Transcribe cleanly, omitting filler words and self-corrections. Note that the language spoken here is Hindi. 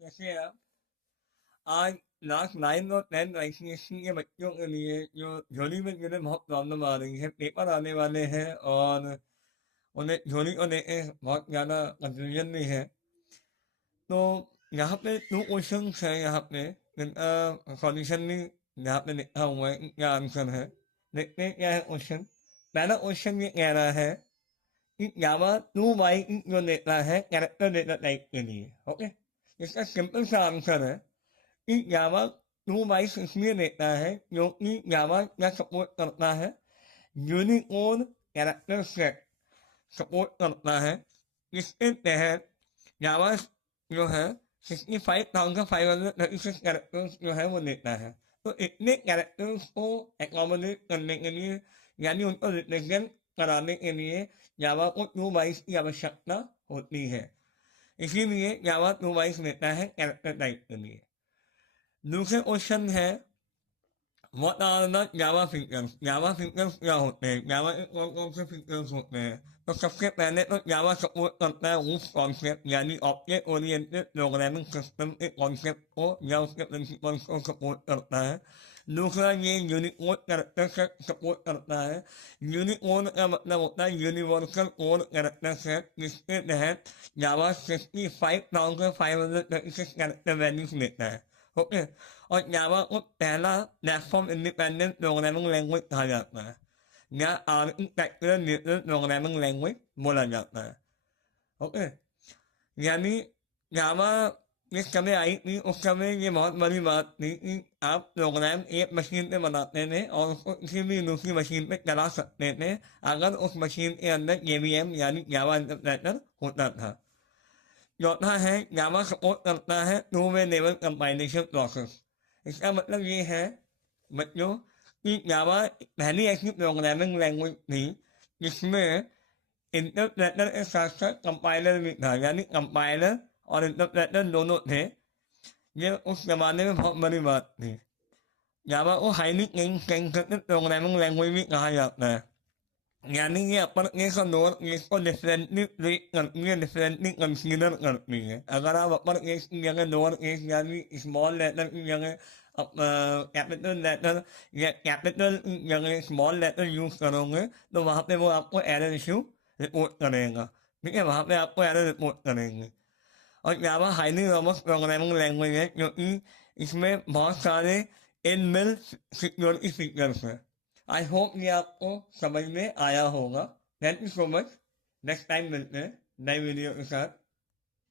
कैसे हैं आप? आज क्लास 9 और 10 आईसीएसई के बच्चों के लिए जो झोली में जिन्हें बहुत प्रॉब्लम आ रही है, पेपर आने वाले हैं और उन्हें झोली को लेके बहुत ज़्यादा कंफ्यूजन भी है। तो यहाँ पे 2 क्वेश्चंस हैं यहाँ पे, जिनका सॉल्यूशन भी यहाँ पे लिखा हुआ है कि क्या आंसर है। देखते हैं क्या है क्वेश्चन। पहला क्वेश्चन ये कह रहा है कि जावा 2 बाई जो देता है कैरेक्टर डेटा टाइप के लिए। ओके, इसका सिंपल सा आंसर है कि जावा 2 बाइट्स इसलिए देता है क्योंकि जावा क्या सपोर्ट करता है, यूनिकोड कैरेक्टर सेट सपोर्ट करता है। इसके तहत जावा जो है 65,536 कैरेक्टर्स जो है वो देता है। तो इतने कैरेक्टर्स को एकोमोडेट करने के लिए, यानी उनको रिप्रेजेंट कराने के लिए जावा को 2 बाइट्स की आवश्यकता होती है। इसीलिए जावा 2 बाइट्स देता है कैरेक्टर टाइप के लिए। दूसरे क्वेश्चन है what are the Java features. Java features क्या होते हैं, जावा के कौन कौन से फीचर्स होते हैं। तो सबसे पहले तो जावा सपोर्ट करता है उस कॉन्सेप्ट यानी ऑब्जेक्ट ओरिएंटेड प्रोग्रामिंग सिस्टम के कॉन्सेप्ट को या उसके प्रिंसिपल्स को सपोर्ट करता है। दूसरा ये यूनिकोड कैरेक्टर सेट सपोर्ट करता है। यूनिकोड का मतलब होता है यूनिवर्सल कोड कैरेक्टर सेट, जिसके तहत जावा 65,536 कैरेक्टर वैल्यूज लेता है। ओके, और जावा को पहला प्लेटफॉर्म इंडिपेंडेंट प्रोग्रामिंग लैंग्वेज कहा जाता है या आर्किटेक्चरल न्यूट्रल प्रोग्रामिंग लैंग्वेज बोला जाता है। ओके, यानी जावा जिस समय आई थी उस समय ये बहुत बड़ी बात थी कि आप प्रोग्राम एक मशीन पे बनाते थे और उसको किसी भी दूसरी मशीन पे चला सकते थे अगर उस मशीन के अंदर जेवीएम यानी जावा इंटरप्रेटर होता था। चौथा है जावा सपोर्ट करता है two way level compilation process. इसका मतलब ये है बच्चों कि जावा पहली ऐसी प्रोग्रामिंग लैंग्वेज थी जिसमें इंटरप्रेटर के साथ साथ कंपाइलर भी था, यानी कंपाइलर और इंटरप्रेटर दोनों थे। ये उस जमाने में बहुत बड़ी बात थी। जावा को हाईली सेंसिटिव प्रोग्रामिंग लैंग्वेज भी कहा जाता है, यानी ये अपर केस और लोअर केस को डिफरेंटली ट्रीट करती है, डिफरेंटली कंसीडर करती है। अगर आप अपर केस की जगह लोअर केस यानी स्मॉल लेटर की जगह कैपिटल लेटर या कैपिटल की जगह स्मॉल लेटर यूज करोगे तो वहाँ पे वो आपको एरर इशू रिपोर्ट करेगा। ठीक है, वहाँ पे आपको एरर रिपोर्ट करेंगे। और जावा हाईली रोबस्ट प्रोग्रामिंग लैंग्वेज है क्योंकि इसमें बहुत सारे इनबिल्ट सिक्योरिटी फीचर्स हैं। आई होप ये आपको समझ में आया होगा। Thank you so much. Next time मिलते हैं नई वीडियो के साथ।